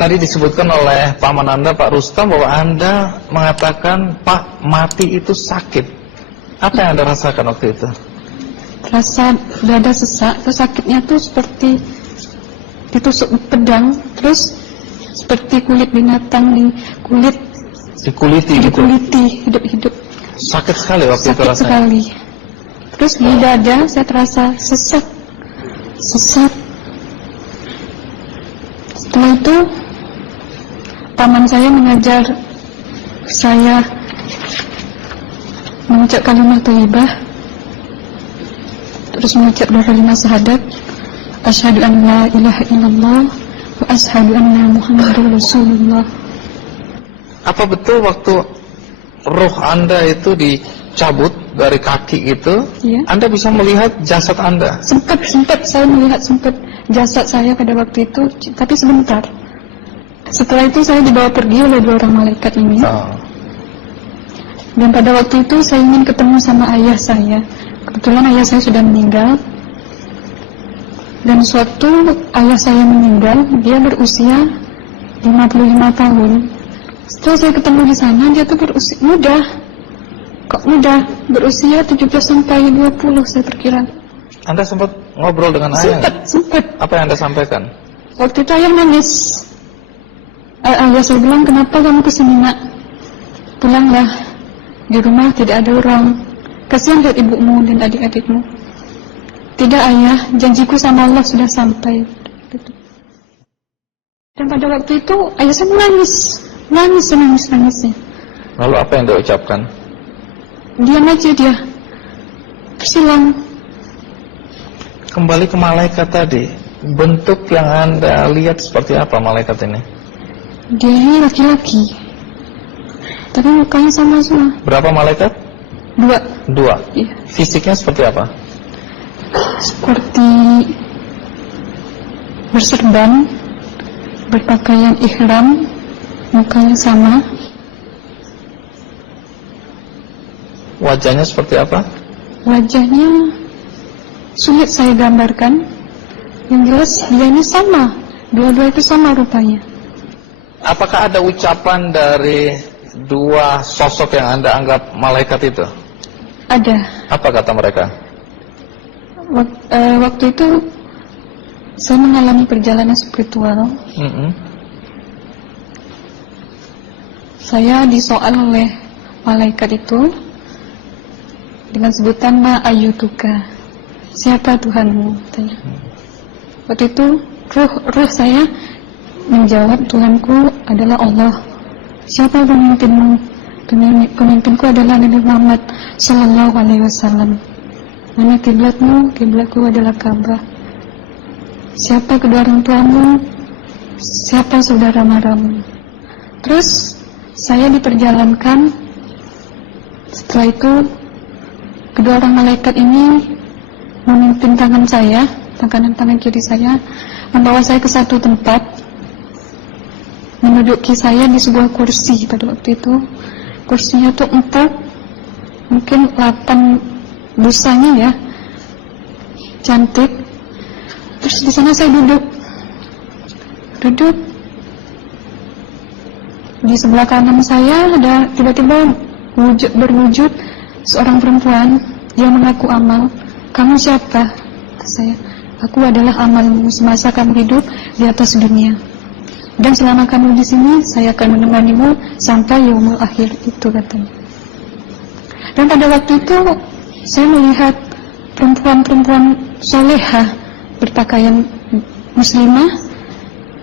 Tadi disebutkan oleh paman Anda, Pak Rustam, bahwa Anda mengatakan, Pak, mati itu sakit. Apa yang Anda rasakan waktu itu? Rasa dada sesak, terus sakitnya tuh seperti ditusuk pedang, terus seperti kulit binatang Dikuliti gitu? dikuliti hidup-hidup. Sakit sekali waktu itu Sakit rasanya? sekali. Terus di dada saya terasa sesak. Setelah itu paman saya mengajar saya mengucap kalimat thayyibah, terus mengucap doa kalimat syahadat, asyhadu an la ilaha illallah wa asyhadu anna muhammadar rasulullah. Apa betul waktu roh Anda itu dicabut dari kaki itu, Ya. Anda bisa melihat jasad Anda? Sempat saya melihat jasad saya pada waktu itu, tapi sebentar. Setelah itu saya dibawa pergi oleh 2 orang malaikat ini. Dan pada waktu itu saya ingin ketemu sama ayah saya. Kebetulan ayah saya sudah meninggal. Dan suatu ayah saya meninggal, dia berusia 55 tahun. Setelah saya ketemu di sana, dia tuh berusia muda. Kok muda? Berusia 17 sampai 20 saya perkira. Anda sempat ngobrol dengan ayah? Sempat. Apa yang Anda sampaikan? Waktu itu ayah nangis. Ayah saya bilang, kenapa kamu kesini nak? Pulanglah, di rumah tidak ada orang. Kasihan lihat ibumu dan adik-adikmu. Tidak ayah, janjiku sama Allah sudah sampai. Dan pada waktu itu ayah saya menangis. Lalu apa yang dia ucapkan? Diam aja dia, tersilang. Kembali ke malaikat tadi, bentuk yang Anda lihat seperti apa malaikat ini? Dia ini laki-laki, tapi mukanya sama semua. Berapa malaikat? 2. Iya. Fisiknya seperti apa? Seperti berserban, berpakaian ihram, mukanya sama. Wajahnya seperti apa? Wajahnya sulit saya gambarkan. Yang jelas dia ini sama, dua-dua itu sama rupanya. Apakah ada ucapan dari 2 sosok yang Anda anggap malaikat itu? Ada. Apa kata mereka? Waktu itu saya mengalami perjalanan spiritual. Saya disoal oleh malaikat itu dengan sebutan ma ayyutuka, siapa Tuhanmu? Tanya. Waktu itu ruh saya menjawab, Tuhanku adalah Allah. Siapa pemimpinmu? Pemimpinku adalah Nabi Muhammad Sallallahu Alaihi Wasallam. Mana kiblatmu? Kiblatku adalah Ka'bah. Siapa kedua orang tuamu? Siapa saudara maramu? Terus saya diperjalankan. Setelah itu kedua orang malaikat ini memimpin tangan kiri saya, membawa saya ke satu tempat, menduduki saya di sebuah kursi. Pada waktu itu kursinya tuh empuk, mungkin 8 busanya ya, cantik. Terus di sana saya duduk. Di sebelah kanan saya ada tiba-tiba berwujud seorang perempuan. Dia mengaku amal. Kamu siapa? Kata saya. Aku adalah amalmu semasa kamu hidup di atas dunia. Dan selama kamu di sini, saya akan menemanimu sampai yaumul akhir, itu katanya. Dan pada waktu itu saya melihat perempuan-perempuan solehah berpakaian muslimah,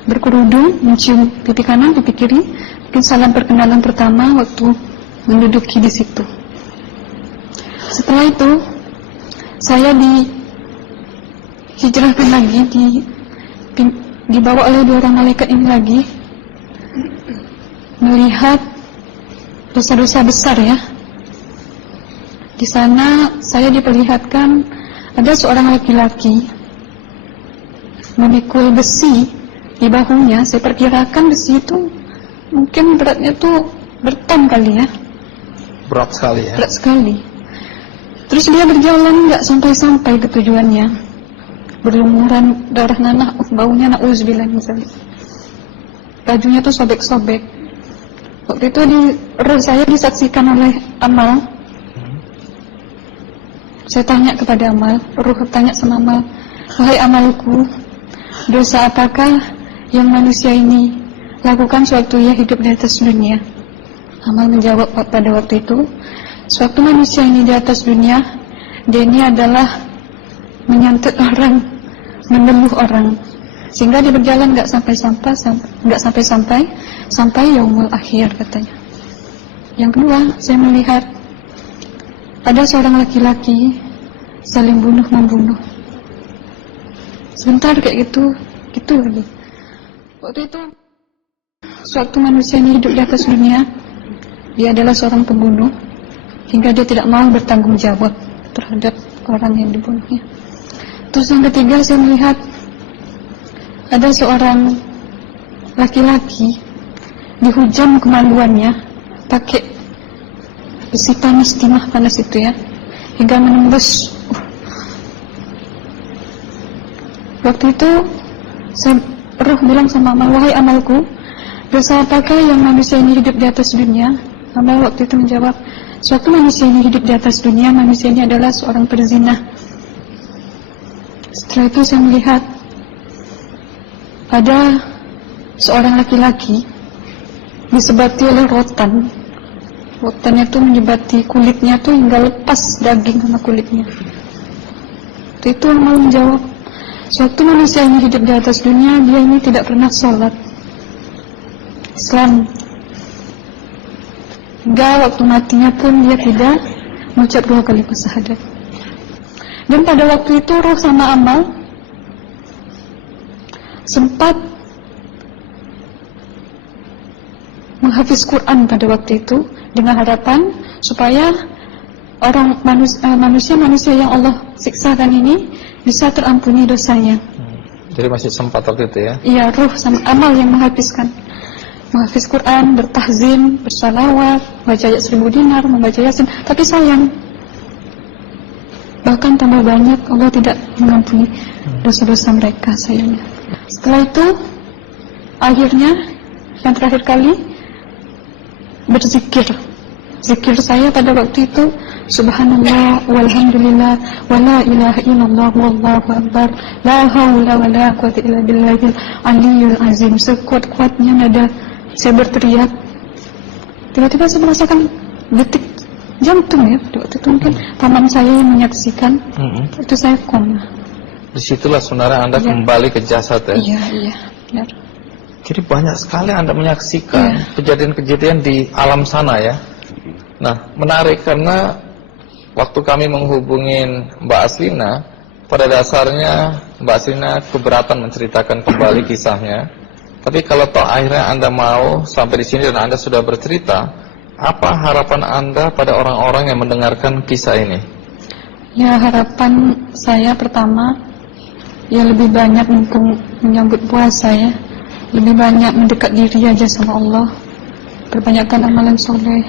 berkerudung, mencium pipi kanan, pipi kiri. Mungkin salam perkenalan pertama waktu menduduki di situ. Setelah itu saya dihijrahkan lagi, dibawa oleh 2 orang malaikat ini lagi, melihat dosa-dosa besar ya. Di sana saya diperlihatkan ada seorang laki-laki memikul besi di bahunya. Saya perkirakan besi itu mungkin beratnya tuh berton kali ya. Berat sekali ya. Berat sekali. Terus dia berjalan nggak sampai-sampai ke tujuannya. Berlumuran darah nanah, baunya na'udzubillah misalnya. bajunya tuh sobek-sobek. Waktu itu roh saya disaksikan oleh Amal. Saya tanya kepada Amal, roh tanya sama Amal, wahai Amalku, dosa apakah yang manusia ini lakukan sewaktu ia hidup di atas dunia? Amal menjawab pada waktu itu, sewaktu manusia ini di atas dunia, dia ini adalah menyantet orang, menemuh orang, sehingga dia berjalan nggak sampai yaumul akhir katanya. Yang kedua, saya melihat ada seorang laki-laki saling bunuh-membunuh. Sebentar kayak gitu lagi. Waktu itu, suatu manusia ini hidup di atas dunia, dia adalah seorang pembunuh, hingga dia tidak mau bertanggung jawab terhadap orang yang dibunuhnya. Terus yang ketiga, saya melihat ada seorang laki-laki dihujam kemaluannya pakai besi panas, timah panas itu ya, hingga menembus. Waktu itu roh bilang sama Amal, wahai Amalku, dosa apakah yang manusia ini hidup di atas dunia? Amal waktu itu menjawab, suatu manusia ini hidup di atas dunia, manusia ini adalah seorang perzina. Setelah itu saya melihat ada seorang laki-laki disebati oleh rotan. Rotannya itu menyebati kulitnya tuh hingga lepas daging sama kulitnya. Itu Amal menjawab, suatu manusia ini hidup di atas dunia, dia ini tidak pernah sholat Islam. Hingga waktu matinya pun dia tidak mengucap 2 kalimat syahadat. Dan pada waktu itu roh sama Amal sempat menghafiz Quran pada waktu itu dengan harapan supaya manusia yang Allah siksakan ini bisa terampuni dosanya. Jadi masih sempat waktu itu ya? Iya, roh sama Amal yang menghafiz Quran, bertahzim, bersalawat, baca ayat 1000 dinar, membaca Yasin. Tapi sayang, bahkan tambah banyak Allah tidak mengampuni dosa-dosa mereka, sayangnya. Setelah itu, akhirnya yang terakhir kali berzikir. Zikir saya pada waktu itu, subhanallah, walhamdulillah, wala ilaha illallah, wallahu akbar, la haula wala quwwata illa billahil aliyyil azim. Sekuat-kuatnya nada saya berteriak. Tiba-tiba saya merasakan detik jantung ya. Waktu itu mungkin paman saya yang menyaksikan. Itu saya koma. Disitulah sebenarnya Anda kembali ke jasad ya? Iya, benar. Jadi banyak sekali Anda menyaksikan kejadian-kejadian di alam sana ya. Nah, menarik karena waktu kami menghubungin Mbak Aslina, pada dasarnya Mbak Aslina keberatan menceritakan kembali kisahnya. Tapi kalau toh akhirnya Anda mau sampai di sini dan Anda sudah bercerita, apa harapan Anda pada orang-orang yang mendengarkan kisah ini? Ya, harapan saya pertama, ya lebih banyak menyambut puasa ya, lebih banyak mendekat diri aja sama Allah, perbanyakkan amalan soleh,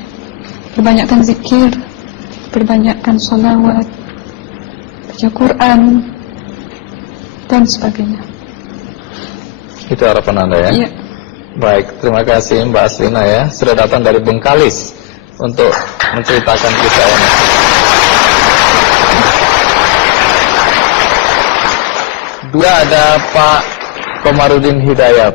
perbanyakkan zikir, perbanyakkan sholawat, baca Quran, dan sebagainya. Itu harapan Anda ya? Iya. Baik, terima kasih Mbak Aslina ya, sudah datang dari Bengkalis untuk menceritakan kisah ini. Dua ada Pak Komarudin Hidayat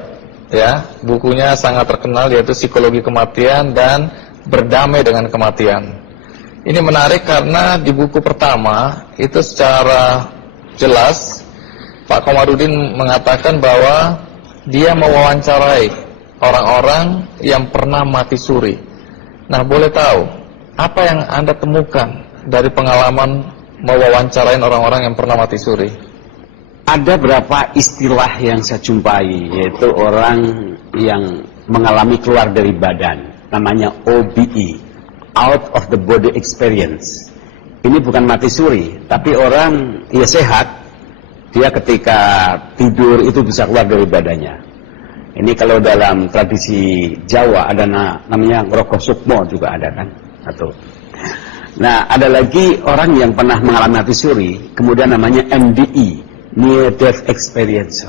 ya, bukunya sangat terkenal yaitu Psikologi Kematian dan Berdamai dengan Kematian. Ini menarik karena di buku pertama itu secara jelas Pak Komarudin mengatakan bahwa dia mewawancarai orang-orang yang pernah mati suri. Nah, boleh tahu apa yang Anda temukan dari pengalaman mewawancarain orang-orang yang pernah mati suri? Ada berapa istilah yang saya jumpai, yaitu orang yang mengalami keluar dari badan, namanya OBE, out of the body experience. Ini bukan mati suri, tapi orang ya sehat, dia ketika tidur itu bisa keluar dari badannya. Ini kalau dalam tradisi Jawa ada namanya ngerokok sukmo juga ada kan, satu. Nah, ada lagi orang yang pernah mengalami mati suri, kemudian namanya NDE, near death experience.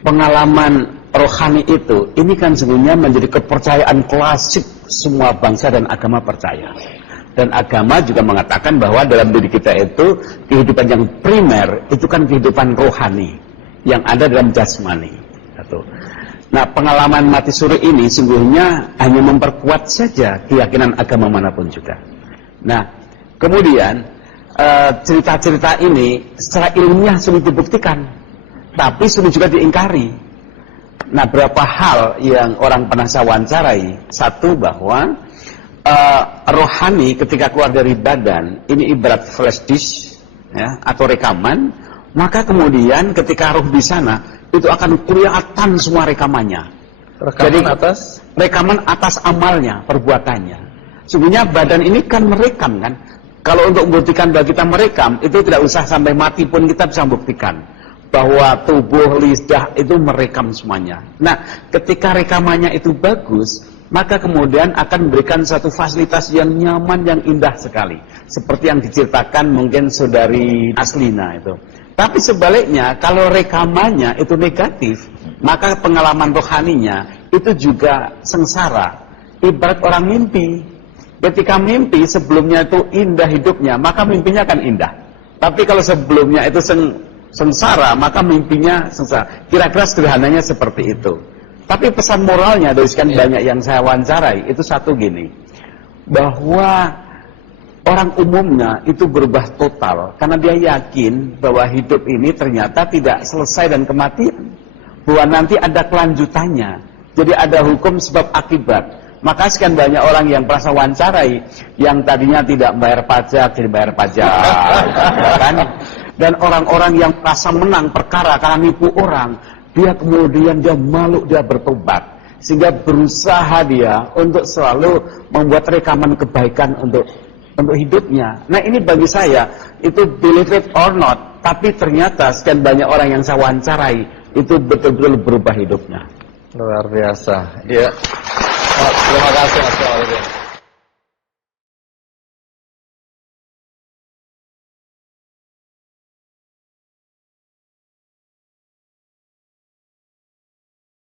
Pengalaman rohani itu, ini kan sebenarnya menjadi kepercayaan klasik semua bangsa dan agama percaya. Dan agama juga mengatakan bahwa dalam diri kita itu kehidupan yang primer itu kan kehidupan rohani yang ada dalam jasmani. Nah, pengalaman mati suri ini sungguhnya hanya memperkuat saja keyakinan agama manapun juga. Nah, kemudian cerita-cerita ini secara ilmiah sulit dibuktikan, tapi sulit juga diingkari. Nah, berapa hal yang orang pernah saya wawancarai. Satu, bahwa rohani ketika keluar dari badan ini ibarat flash disk ya, atau rekaman, maka kemudian ketika roh di sana itu akan kelihatan semua rekamannya. Rekaman atas amalnya, perbuatannya. Sebenarnya badan ini kan merekam kan. Kalau untuk membuktikan bahwa kita merekam, itu tidak usah sampai mati pun kita bisa membuktikan bahwa tubuh, lidah itu merekam semuanya. Nah, ketika rekamannya itu bagus, maka kemudian akan memberikan satu fasilitas yang nyaman, yang indah sekali. Seperti yang diceritakan mungkin saudari Aslina itu. Tapi sebaliknya, kalau rekamannya itu negatif, maka pengalaman rohaninya itu juga sengsara. Ibarat orang mimpi. Ketika mimpi, sebelumnya itu indah hidupnya, maka mimpinya akan indah. Tapi kalau sebelumnya itu sengsara, maka mimpinya sengsara. Kira-kira sederhananya seperti itu. Tapi pesan moralnya dari sekian banyak yang saya wawancarai, itu satu gini. Bahwa orang umumnya itu berubah total karena dia yakin bahwa hidup ini ternyata tidak selesai dan kematian, bahwa nanti ada kelanjutannya. Jadi ada hukum sebab akibat. Maka sekian banyak orang yang merasa wawancarai yang tadinya tidak bayar pajak jadi bayar pajak, kan? Dan orang-orang yang merasa menang perkara karena nipu orang, dia kemudian dia malu, dia bertobat, sehingga berusaha dia untuk selalu membuat rekaman kebaikan untuk hidupnya. Nah, ini bagi saya itu believe it or not, tapi ternyata sekian banyak orang yang saya wawancarai itu betul-betul berubah hidupnya. Luar biasa. Ya. Terima kasih Mas Kamarudin.